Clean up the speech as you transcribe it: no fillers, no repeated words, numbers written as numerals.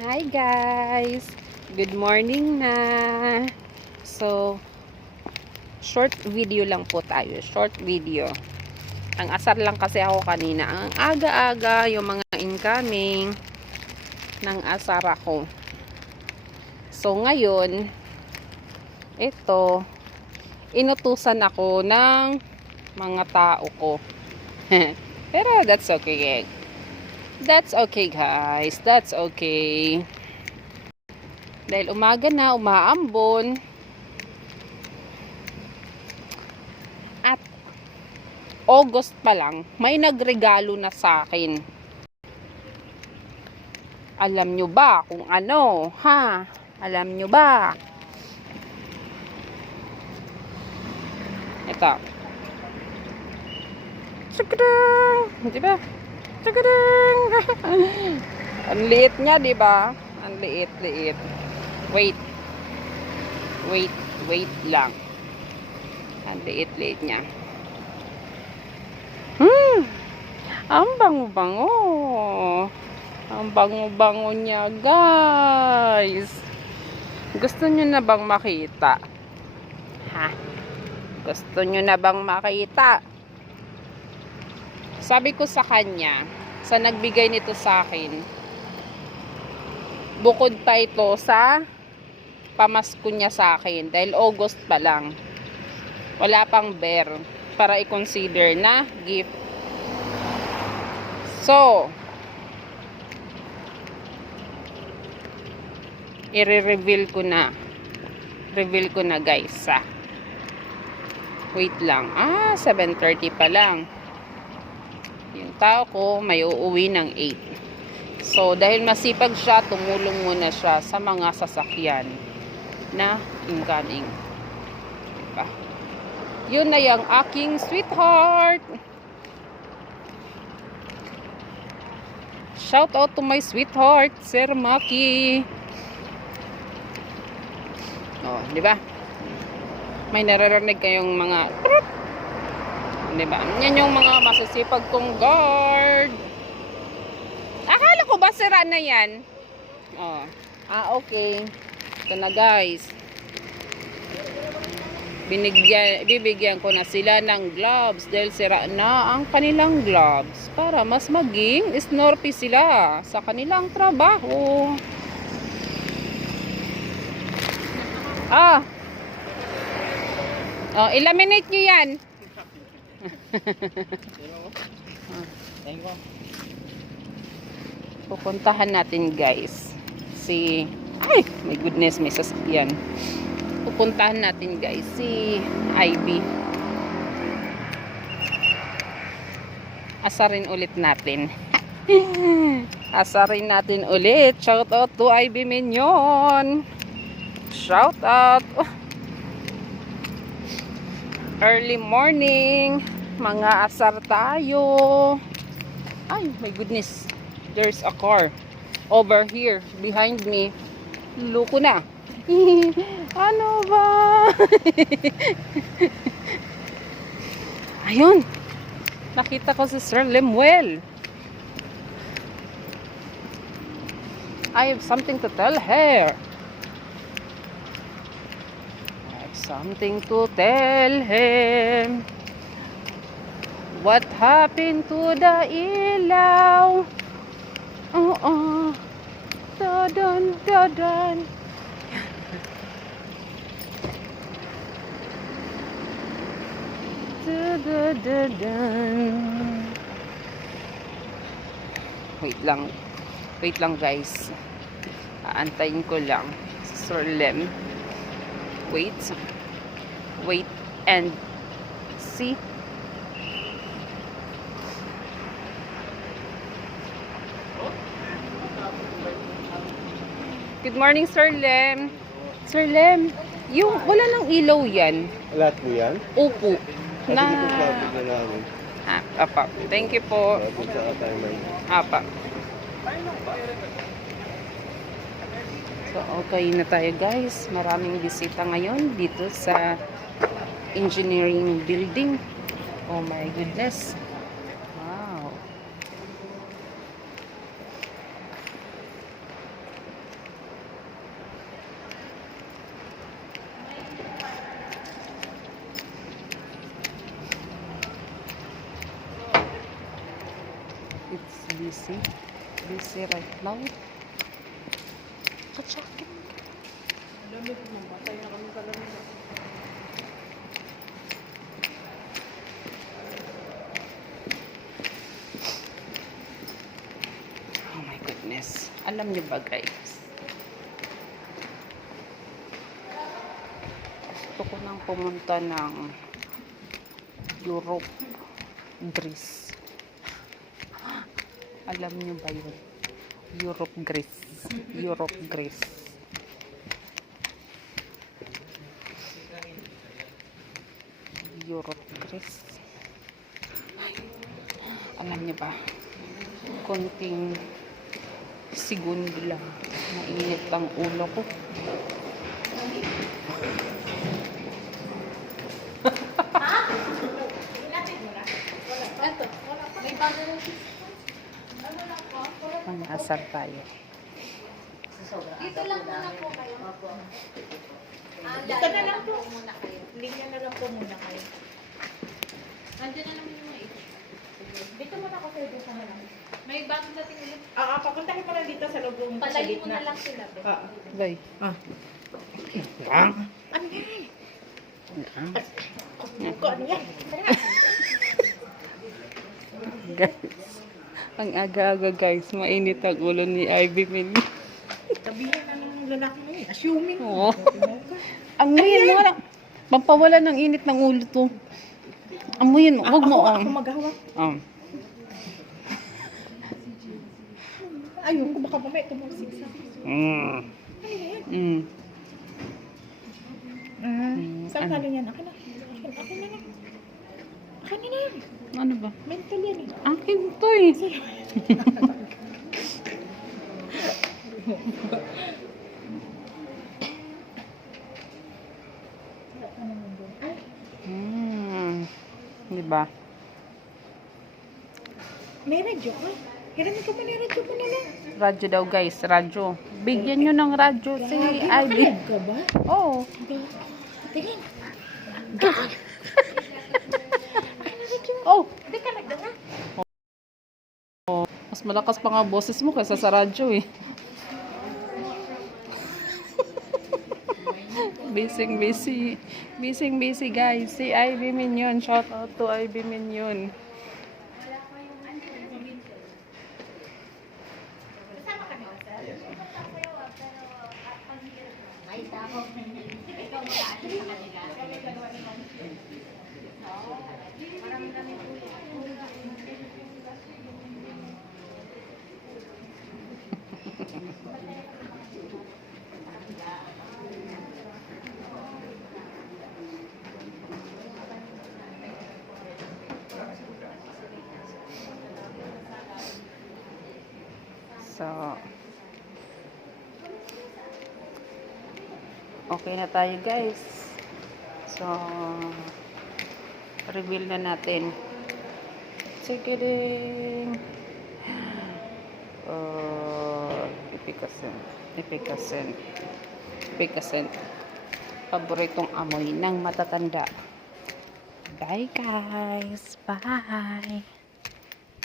Hi guys! Good morning na! So, short video lang po tayo. Short video. Ang asar lang kasi ako kanina. Ang aga-aga yung mga incoming ng asar ako. So, ngayon, ito, inutusan ako ng mga tao ko. Pero that's okay. That's okay guys. That's okay. Dahil umaga na, umaambon. At August pa lang, may nagregalo na sa akin. Alam nyo ba kung ano? Ha? Alam nyo ba? Ito. Tsikadang! Di ba? Tsikadang! Ang liit niya, di ba? Ang liit. Wait lang. Ang liit niya. Ang bango-bango. Ang bango-bango niya, guys. Gusto nyo na bang makita? Ha? Gusto nyo na bang makita? Sabi ko sa kanya, sa nagbigay nito sa akin, bukod pa ito sa pamasko niya sa akin. Dahil August pa lang. Wala pang bear para i-consider na gift. So, i-reveal ko na. Reveal ko na guys. Wait lang. 7:30 pa lang. Yung tao ko may uuwi ng 8. So, dahil masipag siya, tumulong muna siya sa mga sasakyan na incoming. Diba? Yun na yung aking sweetheart. Shout out to my sweetheart, Sir Maki. Oh, di ba? May naririnig kayong mga di ba? Yan yung mga masisipag kong guard. Akala ko ba sira na yan? Oh. Okay. Ito na guys. Bibigyan ko na sila ng gloves dahil sira na ang kanilang gloves para mas maging snorpy sila sa kanilang trabaho. Eliminate nyo yan. Pupuntahan natin guys my goodness, may sasakyan. Pupuntahan natin guys si Ivy. Asarin ulit natin. Asarin natin ulit. Shout out to Ivy Mignon. Shout out. Early morning. Mga asar tayo. Ay, my goodness. There's a car over here behind me. Loko na. Ano ba? Ayun. Nakita ko si Sir Lemuel. I have something to tell her. I have something to tell him. What happened to the ilaw? Dadan, dadan. Wait lang guys. Aantayin ko lang si Sir Lem. Wait and see. Good morning, Sir Lem. Sir Lem, yung wala lang ilaw yan. Lahat mo yan? Opo. Na. namin. Apa. Thank you po. Apa. So, okay na tayo guys. Maraming bisita ngayon dito sa engineering building. Oh my goodness. Wow. 1, busy. Busy right now. Katsakit. Lamig mo. Batay na kami sa lamig. Oh my goodness. Alam niyo ba guys? Gusto ko nang pumunta ng Europe, Greece. Alam niyo ba yun? Europe, Greece. Europe, Greece. Europe, Greece. Alam niyo ba? Konting segundo lang. Mainit ang ulo ko. Mangasar tayo. Dito lang muna po kayo. Dito na lang po muna kayo. Linya na lang po muna kayo. Nandiyan na naman yung mga ito. Dito muna ako kayo dito na lang. May bago dating ulit. Papuntahin mo lang dito sa loob ng sa Palayin mo gitna. na lang sila. Be. Bay. Ano yan? Ano yan? Guys. Ang aga-aga guys. Mainit ang ulo ni Ivy Min. Sabihin na ng lalaki na yun. Assuming. Oo. Amuyin mo lang. Pampawala ng init ng ulo to. Amuyin mo. Huwag mo. Ako maghahawak. Ayun, kung baka mamaya tumusik sa Saan galing yan? Akin na. Akin na lang. Akin na lang. Ano ba? Mental yan eh. Akin to eh. Diba? May radyo ka? Hiramin ka pa na radyo mo na lang. Radyo daw guys. Radyo. Bigyan nyo ng radyo si Ivy. Nakalag ka ba? Oo. Tingin. Oh. Hindi ka nagdala. Mas malakas pa nga boses mo kaysa sa radyo eh. Busy guys. Si Ivy Minion. Shout out to Ivy Minion. So, okay na tayo guys. So, reveal na natin. Sige ding. Epicacent. Paboritong amoy ng matatanda. Bye guys. Bye.